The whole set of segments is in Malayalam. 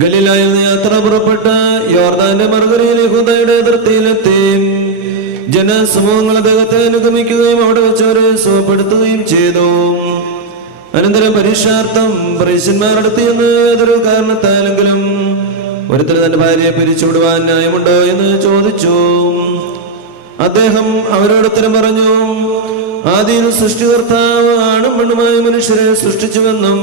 ഗലീലായിൽ നിന്ന് യാത്ര പുറപ്പെട്ട് യോർദാന്റെ മറുകരയിൽ യഹൂദയുടെ അതിർത്തിയിലെത്തി. ജനസമൂഹങ്ങൾ അദ്ദേഹത്തെ അനുഗമിക്കുകയും അവിടെ വെച്ചവരെ സുഖപ്പെടുത്തുകയും ചെയ്തു. അനന്തരം പരീക്ഷാർത്ഥം പരീശന്മാരടുത്ത് എന്ന് ഏതൊരു കാരണത്താലെങ്കിലും ഒരുത്തന് തന്റെ ഭാര്യയെ പിരിച്ചുവിടുവാൻ ന്യായമുണ്ടോ എന്ന് ചോദിച്ചു. അദ്ദേഹം അവരോട് ഉത്തരം പറഞ്ഞു, ആദ്യം സൃഷ്ടികർത്താവ് ആണും പെണ്ണുമായി മനുഷ്യരെ സൃഷ്ടിച്ചുവെന്നും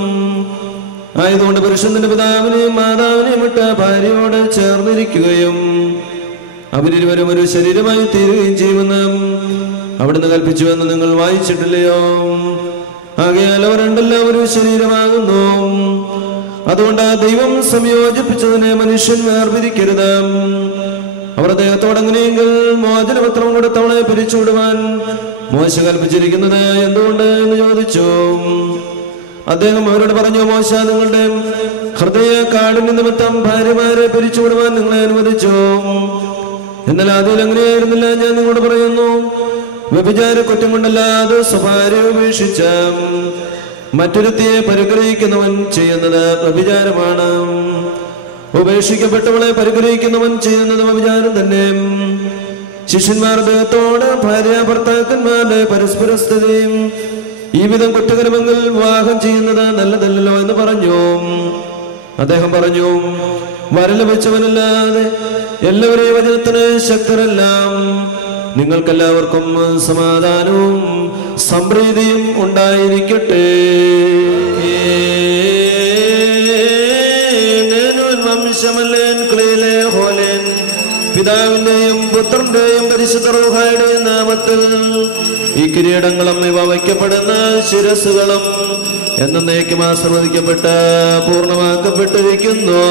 ആയതുകൊണ്ട് പുരുഷൻ തന്റെ പിതാവിനെയും മാതാവിനെയും വിട്ട് ഭാര്യയോട് ചേർന്നിരിക്കുകയും അവരിരുവരും ഒരു ശരീരമായി തീരുകയും ചെയ്യുമെന്ന് അവിടുന്ന് കൽപ്പിച്ചുവെന്ന് നിങ്ങൾ വായിച്ചിട്ടില്ലയോ? ആകയാൽ അവർ രണ്ടെല്ലാം ഒരു ശരീരമാകുന്നു. അതുകൊണ്ട് ദൈവം സംയോജിപ്പിച്ചതിനെ മനുഷ്യൻ വേർപിരിക്കരുത്. അവർ അദ്ദേഹത്തോട് അങ്ങനെയെങ്കിൽ മോചനപത്രം കൊടുത്തവളെ പിരിച്ചുവിടുവാൻ മോശ കൽപ്പിച്ചിരിക്കുന്നത് എന്തുകൊണ്ട് എന്ന് ചോദിച്ചു. അദ്ദേഹം അവരോട് പറഞ്ഞു, മോശ നിങ്ങളുടെ ഹൃദയ കാഠിന്യ നിമിത്തം ഭാര്യമാരെ പിരിച്ചുവിടുവാൻ നിങ്ങളെ അനുവദിച്ചു. എന്നാൽ അതിൽ അങ്ങനെയായിരുന്നില്ല. ഞാൻ നിങ്ങളോട് പറയുന്നു, വ്യഭിചാര കുറ്റം കൊണ്ടല്ലാതെ സ്വഭാര്യ ഉപേക്ഷിച്ച മറ്റൊരുത്തിയെ പരിഗ്രഹിക്കുന്നവൻ ചെയ്യുന്നത് വ്യഭിചാരമാണ്. ഉപേക്ഷിക്കപ്പെട്ടവളെ പരിഗ്രഹിക്കുന്നവൻ ചെയ്യുന്നത് വ്യഭിചാരം തന്നെ. ശിഷ്യന്മാർ അദ്ദേഹത്തോട് ഭാര്യ ഭർത്താക്കന്മാരുടെ പരസ്പര സ്ഥിതിയും ഈ വിധം കുറ്റകരമെങ്കിൽ വിവാഹം ചെയ്യുന്നത് നല്ലതല്ലല്ലോ എന്ന് പറഞ്ഞു. അദ്ദേഹം പറഞ്ഞു, വരം ലഭിച്ചവനല്ലാതെ എല്ലാവരെയും വചനത്തിന് ശക്തരെല്ലാം നിങ്ങൾക്കെല്ലാവർക്കും സമാധാനവും സംപ്രീതിയും ഉണ്ടായിരിക്കട്ടെ. പിതാവിന്റെയും പുത്രന്റെയും പരിശുദ്ധ റൂഹായുടെയും നാമത്തിൽ ഈ കിരീടങ്ങളും ഇവ വയ്ക്കപ്പെടുന്ന ശിരസ്സുകളും എന്നേക്കും ആശീർവദിക്കപ്പെട്ട് പൂർണ്ണമാക്കപ്പെട്ടിരിക്കുന്നു.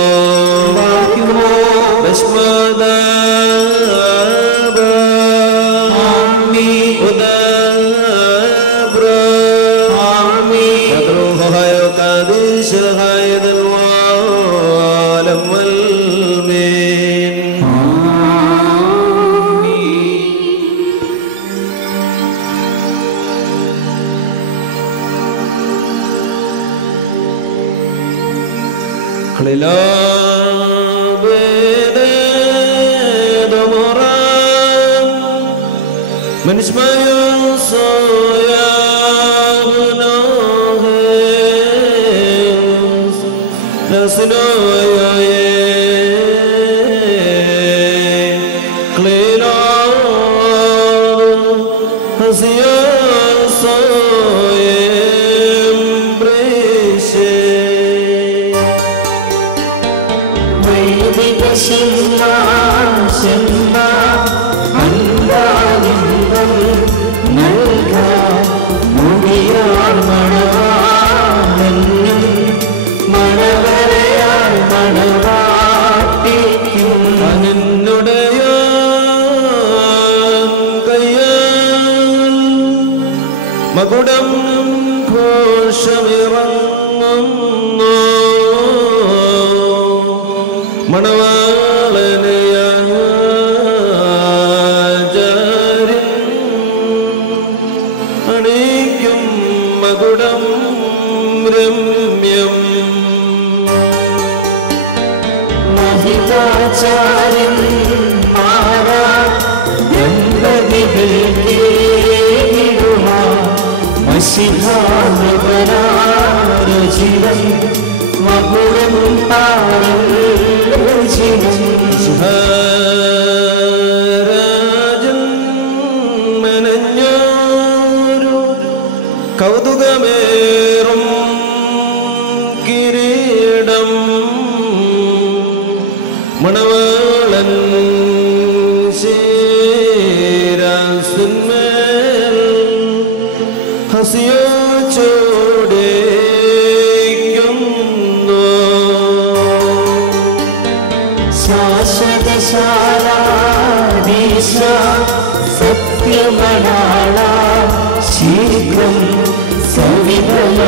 മകുടം ഘോഷമിറങ്ങുന്നു മണവാളനയാചാര്യൻ അണിക്കും മകുടം രമ്യം. മഹിതാചാര്യൻ മെനഞ്ഞൊരു കൗതുകമേറും കിരീടം മണവാളൻ ശിരസിന്മേൽ ഹസിയോ ചോടിക്കുന്നു. ശാശ്വതശാലാധീശ സത്യമണാള ശീഘ്രം സവിധമണീരണമേ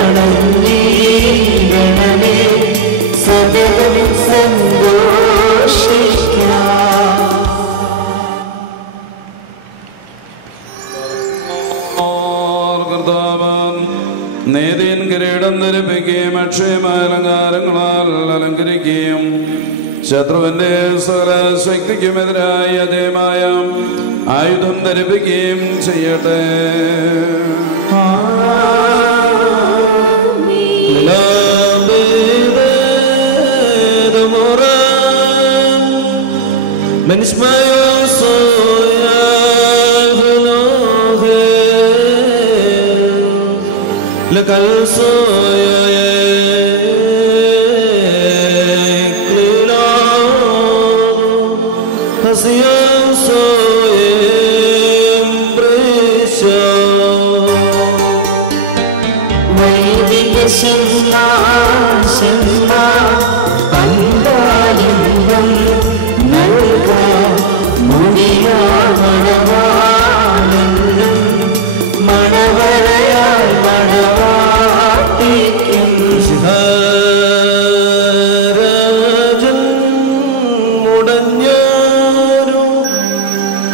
സദയം സന്തോഷിക്കാം. നീതിൻ കിരീടം ധരിപ്പിക്കുകയും അക്ഷയമായ അലങ്കാരങ്ങളാൽ അലങ്കരിക്കുകയും ശത്രുവിന്റെ സകല ശക്തിക്കുമെതിരായി അതേമായ ആയുധം ധരിപ്പിക്കുകയും ചെയ്യട്ടെ.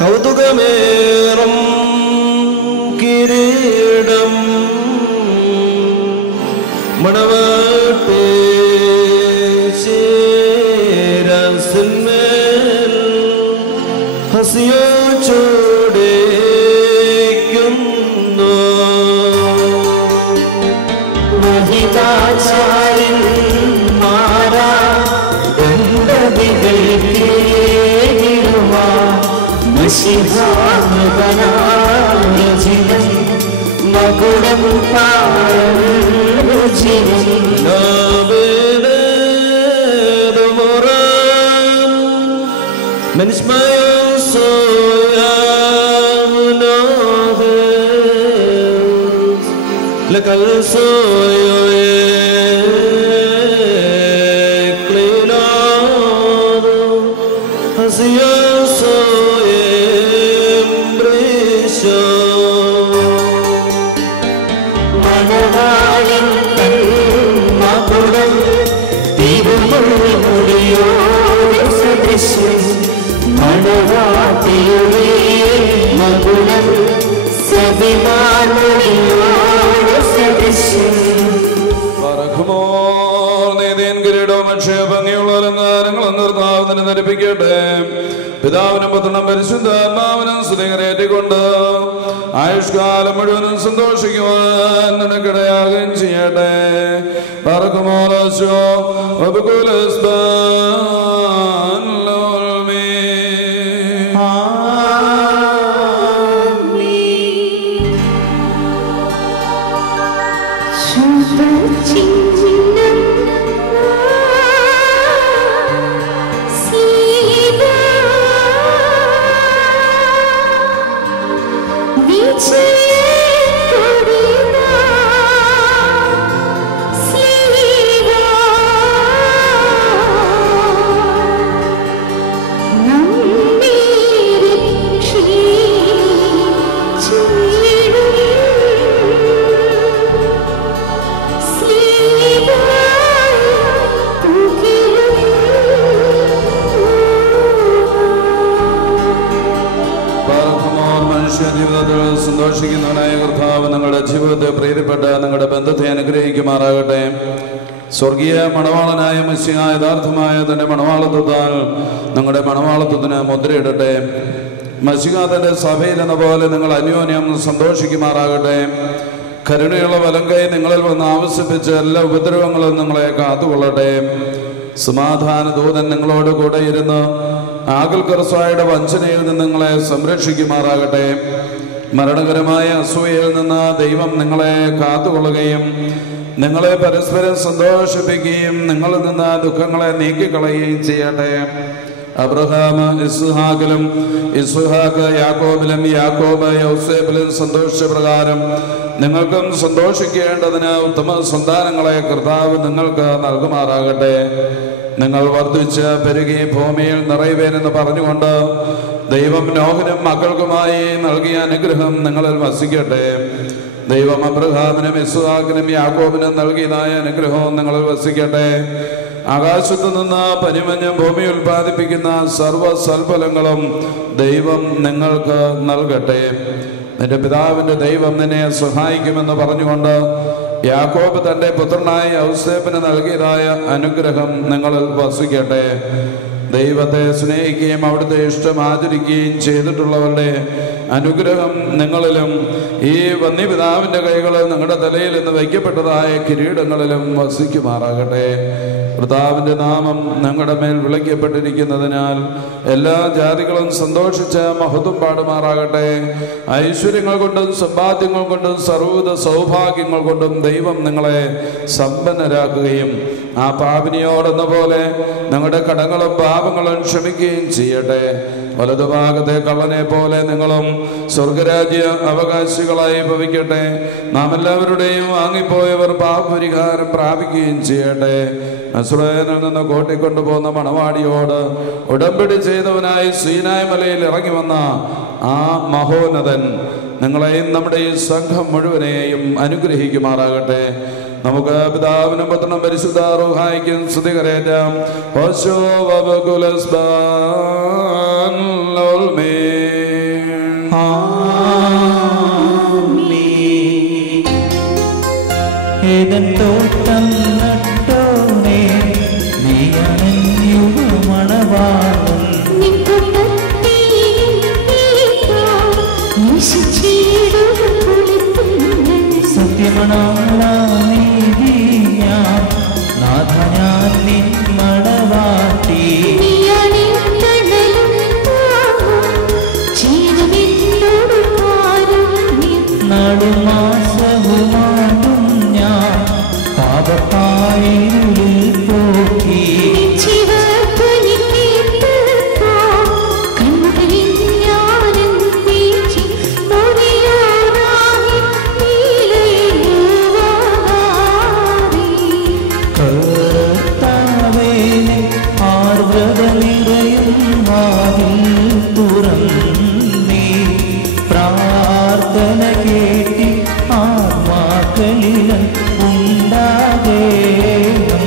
കൗതുകമേറും കിരീടം മണവാട്ടി ശിരസിന്മേൽ ഹസിയോ ചൂടിക്കുന്നു. മഹിതാചാര്യന്മാരാ ദണ്ഡവികൾക്ക് മകുടം ഭംഗിയുള്ള അലങ്കാരങ്ങളും നിർത്താവുന്നതിന് ധരിപ്പിക്കട്ടെ. പിതാവിനും പുത്രനും പരിശുദ്ധാത്മാവിനും സ്തുതികരേറ്റിക്കൊണ്ട് ആയുഷ്കാലം മുഴുവനും സന്തോഷിക്കുവാൻ നിനക്കിടയാകുകയും ചെയ്യട്ടെ. പറക്കുമോശോ സന്തോഷിക്കുന്നവനായ കർത്താവ് നിങ്ങളുടെ ജീവിതത്തെ പ്രേരിപ്പെട്ട് നിങ്ങളുടെ ബന്ധത്തെ അനുഗ്രഹിക്കുമാറാകട്ടെ. സ്വർഗീയ മണവാളനായ മിശിഹാ യഥാർത്ഥമായ തന്റെ മണവാളത്വത്താൽ നിങ്ങളുടെ മണവാളത്വത്തിന് മുദ്രയിടട്ടെ. മിശിഹാ തന്റെ സഭയിൽ എന്ന പോലെ നിങ്ങൾ അന്യോന്യം സന്തോഷിക്കുമാറാകട്ടെ. കരുണയുള്ള വലങ്കൈ നിങ്ങളിൽ വന്ന് ആവശ്യപ്പിച്ച് എല്ലാ ഉപദ്രവങ്ങളും നിങ്ങളെ കാത്തുകൊള്ളട്ടെ. സമാധാന ദൂതൻ നിങ്ങളോട് കൂടെ ഇരുന്ന് ആകുൽക്കർസായുടെ വഞ്ചനയിൽ നിന്ന് നിങ്ങളെ സംരക്ഷിക്കുമാറാകട്ടെ. മരണകരമായ അസൂയയിൽ നിന്ന് ദൈവം നിങ്ങളെ കാത്തുകൊള്ളുകയും നിങ്ങളെ പരസ്പരം സന്തോഷിപ്പിക്കുകയും നിങ്ങളിൽ നിന്ന് ദുഃഖങ്ങളെ നീക്കിക്കളയുകയും ചെയ്യട്ടെ. അബ്രഹാം ഇസ്ഹാക്കിലും ഇസ്ഹാക്ക് യാക്കോബിലും യാക്കോബ് യൗസേബിലും സന്തോഷിച്ച പ്രകാരം നിങ്ങൾക്കും സന്തോഷിക്കേണ്ടതിന് ഉത്തമ സന്താനങ്ങളെ കർത്താവ് നിങ്ങൾക്ക് നൽകുമാറാകട്ടെ. നിങ്ങൾ വർദ്ധിച്ച് പെരുകി ഭൂമിയിൽ നിറയുവേനെന്ന് പറഞ്ഞുകൊണ്ട് ദൈവം നോഹിനും മക്കൾക്കുമായി നൽകിയ അനുഗ്രഹം നിങ്ങളിൽ വസിക്കട്ടെ. ദൈവം അബ്രഹാമിനും ഇസ്ഹാക്കിനും യാക്കോബിനും നൽകിയതായ അനുഗ്രഹവും നിങ്ങളിൽ വസിക്കട്ടെ. ആകാശത്തു നിന്ന് പനിമഞ്ഞും ഭൂമി ഉൽപ്പാദിപ്പിക്കുന്ന സർവ്വ സൽഫലങ്ങളും ദൈവം നിങ്ങൾക്ക് നൽകട്ടെ. നിന്റെ പിതാവിന്റെ ദൈവം നിന്നെ സഹായിക്കുമെന്ന് പറഞ്ഞുകൊണ്ട് യാക്കോബ് തൻ്റെ പുത്രനായ യൗസേപ്പിന് നൽകിയതായ അനുഗ്രഹം നിങ്ങളിൽ വസിക്കട്ടെ. ദൈവത്തെ സ്നേഹിക്കുകയും അവിടുത്തെ ഇഷ്ടം ആചരിക്കുകയും ചെയ്തിട്ടുള്ളവരുടെ അനുഗ്രഹം നിങ്ങളിലും ഈ വന്യപിതാവിൻ്റെ കൈകളിൽ നിങ്ങളുടെ തലയിൽ നിന്ന് വയ്ക്കപ്പെട്ടതായ കിരീടങ്ങളിലും വസിക്കുമാറാകട്ടെ. കർത്താവിൻ്റെ നാമം ഞങ്ങളുടെ മേൽ വിളിക്കപ്പെട്ടിരിക്കുന്നതിനാൽ എല്ലാ ജാതികളും സന്തോഷിച്ച് മഹത്വം പാടുമാറാകട്ടെ. ഐശ്വര്യങ്ങൾ കൊണ്ടും സമ്പാദ്യങ്ങൾ കൊണ്ടും സർവ്വവിധ സൗഭാഗ്യങ്ങൾ കൊണ്ടും ദൈവം നിങ്ങളെ സമ്പന്നരാക്കുകയും ആ പാപിനിയോടെന്ന പോലെ ഞങ്ങളുടെ കടങ്ങളും പാപങ്ങളും ക്ഷമിക്കുകയും ചെയ്യട്ടെ. വലതുഭാഗത്തെ കള്ളനെ പോലെ നിങ്ങളും സ്വർഗരാജ്യ അവകാശികളായി ഭവിക്കട്ടെ. നാം എല്ലാവരുടെയും വാങ്ങിപ്പോയവർ പാപപരിഹാരം പ്രാപിക്കുകയും ചെയ്യട്ടെ. നസ്രയനിൽ നിന്ന് കൂട്ടിക്കൊണ്ടുപോകുന്ന മണവാടിയോട് ഉടമ്പടി ചെയ്തവനായി സീനായ് മലയിൽ ഇറങ്ങി വന്ന ആ മഹോന്നതൻ നിങ്ങളെയും നമ്മുടെ ഈ സംഘം മുഴുവനെയും അനുഗ്രഹിക്കുമാറാകട്ടെ. നമുക്ക് പിതാവിനും പുത്രനും പരിശുദ്ധ റൂഹായിക്കും സ്തുതി കരേറ്റാം. ഹോശോ വബകുലസ്ബാൻ ലോൽമീൻ. ഏതൻ തോട്ടം നട്ടോനേ, നീയണഞ്ഞു മണവാളൻ. സത്യമണാളീതിയാ നാഥ ഞാൻ നിൻ മണവാട്ടി. നാടുമാസവുമാടും ഞാൻ പാപപ്പായിരുളിൽ പോക്കി. കർത്താവേ ആർദ്രത നിറയും വാതിൽ തുറന്നീ. പ്രാർത്ഥന കേട്ടി ആത്മാക്കളിൽ ഉണ്ടാകേണം.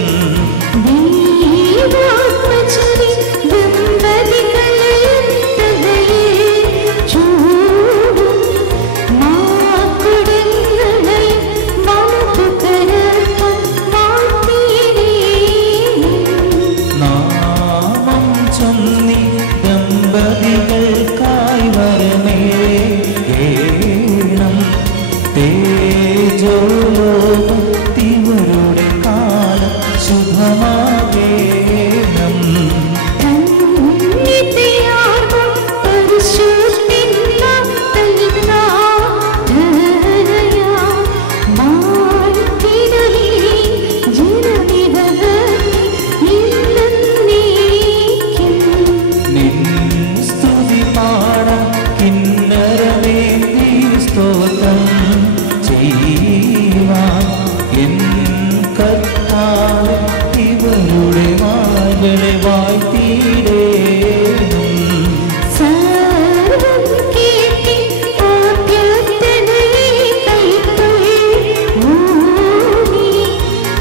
നാമം ചൊന്നി ദമ്പതികൾക്കായി വരമേണം. തേജോലോകത്തിവരുടെ കാലം ശുഭമാകേണം. നിൻ സ്തുതി പാടാൻ കിന്നരമേന്തി സ്തോത്രം ചെയ്യുവാൻ എൻ കർത്താവ് ഇവരുടെ വായ്കളെ വാഴ്ത്തിയിടേണം.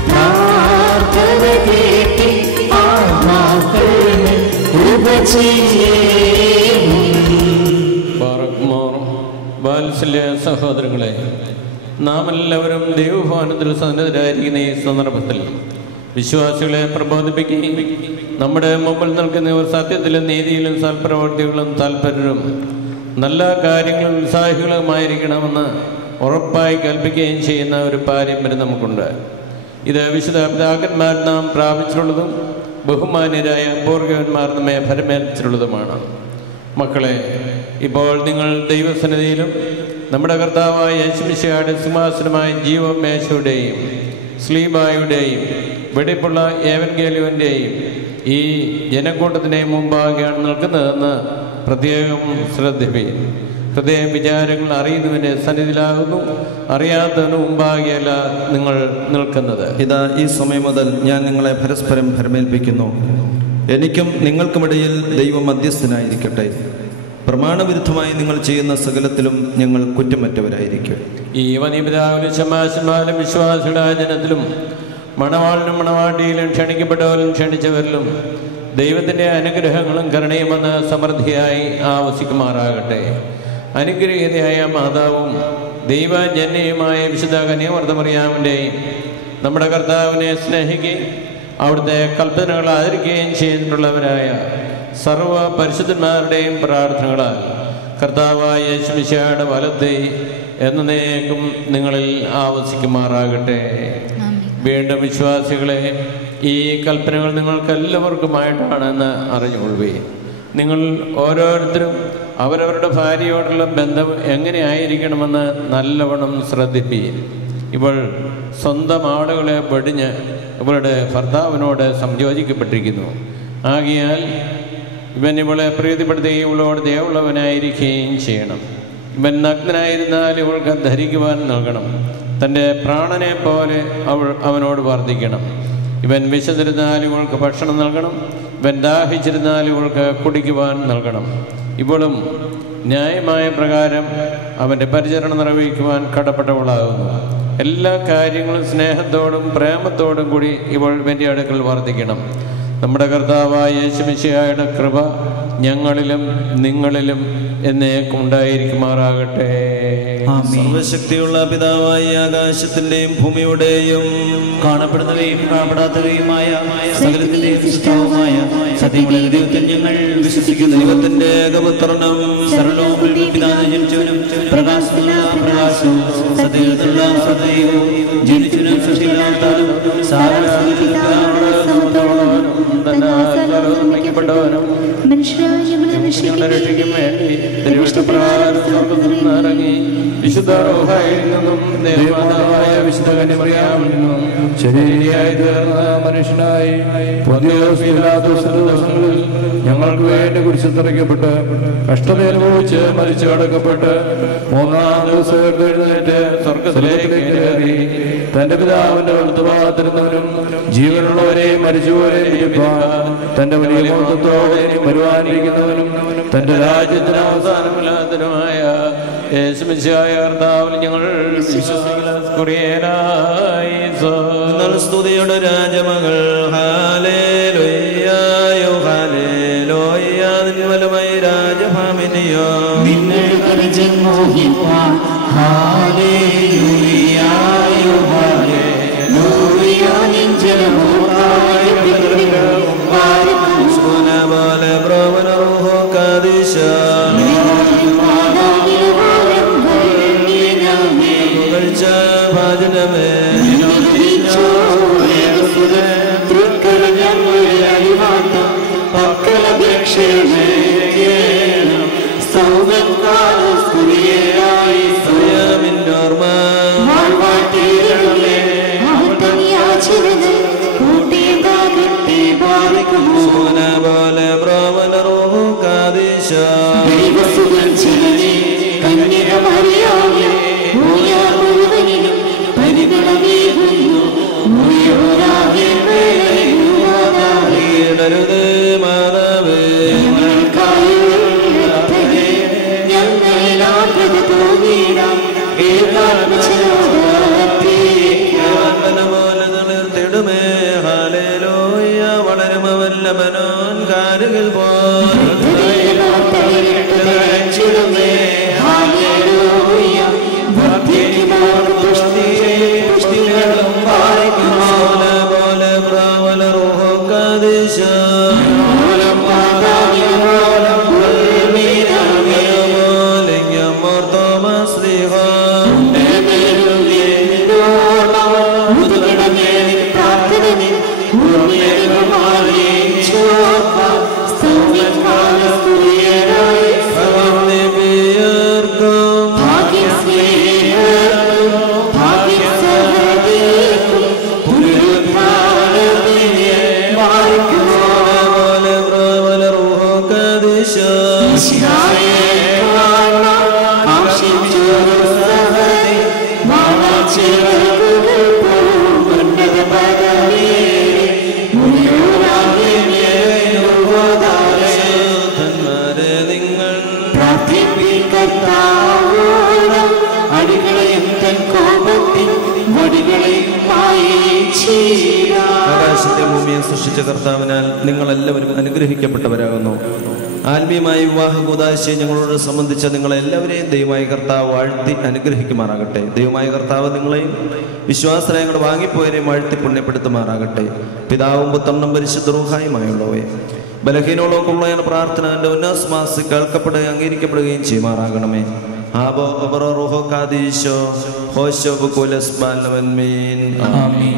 പ്രാർത്ഥന കേട്ടി ആത്മാക്കളെ കൃപ ചെയ്യേണം. വാത്സല്യ സഹോദരങ്ങളെ, നാം എല്ലാവരും ദൈവഭവനത്തിൽ സന്നിധരായിരിക്കുന്ന ഈ സന്ദർഭത്തിൽ വിശ്വാസികളെ പ്രബോധിപ്പിക്കുകയും നമ്മുടെ മുമ്പിൽ നിൽക്കുന്നവർ സത്യത്തിലും നീതിയിലും സൽപ്രവർത്തികളും താല്പര്യവും നല്ല കാര്യങ്ങളും ഉത്സാഹികളുമായിരിക്കണമെന്ന് ഉറപ്പായി കൽപ്പിക്കുകയും ചെയ്യുന്ന ഒരു പാരമ്പര്യം നമുക്കുണ്ട്. ഇത് വിശുദ്ധ പിതാക്കന്മാർ നാം പ്രാപിച്ചിട്ടുള്ളതും ബഹുമാന്യരായ പൂർവികന്മാർ നമ്മെ ഫലമേൽപ്പിച്ചിട്ടുള്ളതുമാണ്. മക്കളെ, ഇപ്പോൾ നിങ്ങൾ ദൈവസന്നിധിയിലും നമ്മുടെ കർത്താവായ യേശുമിശിഹായുടെ സിംഹാസനമായ ജീവമേശയുടെയും സ്ലീബായുടെയും വെടിപ്പുള്ള ഏവൻഗേലിയോൻ്റെയും ഈ ജനക്കൂട്ടത്തിന് മുമ്പാകെയാണ് നിൽക്കുന്നതെന്ന് പ്രത്യേകം ശ്രദ്ധിപ്പീൻ. ഹൃദയ വിചാരങ്ങൾ അറിയുന്നവൻ്റെ സന്നിധിയിലാകുന്നു, അറിയാത്തവന് മുമ്പാകെയല്ല നിങ്ങൾ നിൽക്കുന്നത്. ഇതാ ഈ സമയം മുതൽ ഞാൻ നിങ്ങളെ പരസ്പരം ഭരമേൽപ്പിക്കുന്നു. എനിക്കും നിങ്ങൾക്കുമിടയിൽ ദൈവം മധ്യസ്ഥനായിരിക്കട്ടെ. പ്രമാണവിരുദ്ധമായി നിങ്ങൾ ചെയ്യുന്ന സകലത്തിലും ഞങ്ങൾ കുറ്റമറ്റവരായിരിക്കും. ഈ വന്യപിതാവിലും ശമാശന്മാരും വിശ്വാസിയുടെ ജനത്തിലും മണവാളിനും മണവാട്ടിയിലും ക്ഷണിക്കപ്പെട്ടവരിലും ക്ഷണിച്ചവരിലും ദൈവത്തിൻ്റെ അനുഗ്രഹങ്ങളും കരുണയുമെന്ന് സമൃദ്ധിയായി ആവസിക്കുമാറാകട്ടെ. അനുഗ്രഹീതയായ മാതാവും ദൈവജന്യയുമായ വിശുദ്ധ കന്യാമർദ്ദമറിയാമിൻ്റെയും നമ്മുടെ കർത്താവിനെ സ്നേഹിക്കുകയും അവിടുത്തെ കൽപ്പനകൾ ആദരിക്കുകയും ചെയ്തിട്ടുള്ളവരായ സർവ്വ പരിശുദ്ധന്മാരുടെയും പ്രാർത്ഥനകളാൽ കർത്താവായ യേശുമിശിഹായുടെ വലത്തെ എന്നേക്കും നിങ്ങളിൽ ആവസിക്കുമാറാകട്ടെ. വീണ്ടും വിശ്വാസികളെ, ഈ കൽപ്പനകൾ നിങ്ങൾക്കെല്ലാവർക്കുമായിട്ടാണെന്ന് അറിഞ്ഞുകൊള്ളുകയും നിങ്ങൾ ഓരോരുത്തരും അവരവരുടെ ഭാര്യയോടുള്ള ബന്ധം എങ്ങനെയായിരിക്കണമെന്ന് നല്ലവണ്ണം ശ്രദ്ധിപ്പീൻ. ഇവൾ സ്വന്തം ആളുകളെ വെടിഞ്ഞ് ഇവളുടെ ഭർത്താവിനോട് സംയോജിക്കപ്പെട്ടിരിക്കുന്നു. ആകിയാൽ ഇവൻ ഇവളെ പ്രീതിപ്പെടുത്തുകയും ഇവളോട് ദയവുള്ളവനായിരിക്കുകയും ചെയ്യണം. ഇവൻ നഗ്നനായിരുന്നാൽ ഇവൾക്ക് ധരിക്കുവാൻ നൽകണം. തൻ്റെ പ്രാണനെ പോലെ അവനോട് വർദ്ധിക്കണം. ഇവൻ വിശന്നിരുന്നാൽ ഇവൾക്ക് ഭക്ഷണം നൽകണം. ഇവൻ ദാഹിച്ചിരുന്നാൽ ഇവൾക്ക് കുടിക്കുവാൻ നൽകണം. ഇവളും ന്യായമായ പ്രകാരം അവൻ്റെ പരിചരണം നിർവഹിക്കുവാൻ കടപ്പെട്ടവളാകുന്നു. എല്ലാ കാര്യങ്ങളും സ്നേഹത്തോടും പ്രേമത്തോടും കൂടി ഇവൾ ഇവൻ്റെ അടുക്കൽ വർദ്ധിക്കണം. നമ്മുടെ കർത്താവായ യേശുമിശിഹായുടെ കൃപ ഞങ്ങളിലും നിങ്ങളിലും എന്നേക്കും ഉണ്ടായിരിക്കുമാറാകട്ടെ. സർവശക്തിയുള്ള പിതാവായ ആകാശത്തിന്റെയും ഭൂമിയുടെയും കാണപ്പെടുന്നവയും കാണപ്പെടാത്തവയുമായ സകലത്തിന്റെയും സൃഷ്ടാവുമായ സത്യമുള്ള ദൈവത്തിൽ ഞങ്ങൾ വിശ്വസിക്കുന്നു. ദൈവത്തിന്റെ ഏകപുത്രനും സർവ്വലോകങ്ങളിൽ പിതാവിനെ ജനിച്ചവനും പ്രകാശത്തിലുള്ള പ്രകാശവും സത്യത്തിലുള്ള സത്യവും ജനിച്ചവനും സൃഷ്ടിയില്ലാത്തവനും രക്ഷിക്കും വേണ്ടി ഇറങ്ങി വിശുദ്ധ റൂഹായിൽ നിന്നും ദേവമാതാവായ വിശുദ്ധ കന്യമറിയാമിൽ നിന്നും ശരീരിയായി തീർന്ന മനുഷ്യനായി പൊന്തിയോസ് പീലാത്തോസിന്റെ ദിവസങ്ങളിൽ ഞങ്ങൾക്ക് വേണ്ടി കുരിശിൽ കഷ്ടതയനുഭവിച്ച് മരിച്ചു അടക്കപ്പെട്ട് മൂന്നാം ദിവസം എഴുന്നേറ്റ് സ്വർഗ്ഗത്തിലേക്ക് കയറി തന്റെ പിതാവിന്റെ വലത്തുഭാഗത്തിരുന്നവനും ജീവനുള്ളവരെ മരിച്ചുപോലെയും തന്റെ വലിയ മഹത്വത്തോടെ വരുവാനിരിക്കുന്നവനും തന്റെ രാജ്യത്തിന് അവസാനമില്ലാത്തതുമായ യേശുമിശിഹായ കർത്താവിൽ ഞങ്ങൾ സ്തുതിയുടെ രാജമകൾ ഹാലേലുയ്യായോ ഹാലേലുയ്യ നിൻവലുമായി രാജഭാമിനിയോ നിന്നെ മോഹിപ്പാൻ ഹാലേലുയ്യായോ ഹാലേലുയ്യ നിൻ ജനമോഹായ പോലെ ബ്രോവനറുഹോ കാദിശ ഭാജനമേ പോലെ ബ്രോവനറുഹോ കാദിശ മാതാവേ പോലെ നിർത്തിടുമേ ഹാലേലൂയ വളരുമവല്ല മനോൻ കാരുകൾ പോലെ പ്രാവല റൂഹോ കാദിശ ആകാശത്തെ ഭൂമിയെ സൃഷ്ടിച്ച കർത്താവിനാൽ നിങ്ങളെല്ലാവരും അനുഗ്രഹിക്കപ്പെട്ടവരാകുന്നു. ആത്മീയമായ വിവാഹ കൂദാശയെ ഞങ്ങളോട് സംബന്ധിച്ച നിങ്ങളെല്ലാവരെയും ദൈവമായ കർത്താവ് വാഴ്ത്തി അനുഗ്രഹിക്കുമാറാകട്ടെ. ദൈവമായ കർത്താവ് നിങ്ങളെയും വിശ്വാസനെ ഞങ്ങൾ വാങ്ങിപ്പോയവരെയും വാഴ്ത്തി പുണ്യപ്പെടുത്തുമാറാകട്ടെ. പിതാവും പുത്രനും പരിശുദ്ധ റൂഹായുമായുള്ളവയെ ബലഹീനോളൊക്കെയുള്ള പ്രാർത്ഥന എൻ്റെ ഉന്നാസ്മാസ് കേൾക്കപ്പെടുകയും അംഗീകരിക്കപ്പെടുകയും ചെയ്യുമാറാകണമേ. ആബോ അബറോ റൂഹോ കാദീശോ ഹോശോ ബുക്കുലസ് ബാലവൻമീൻ. ആമീൻ.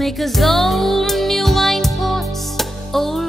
Make us all new wine pots, oh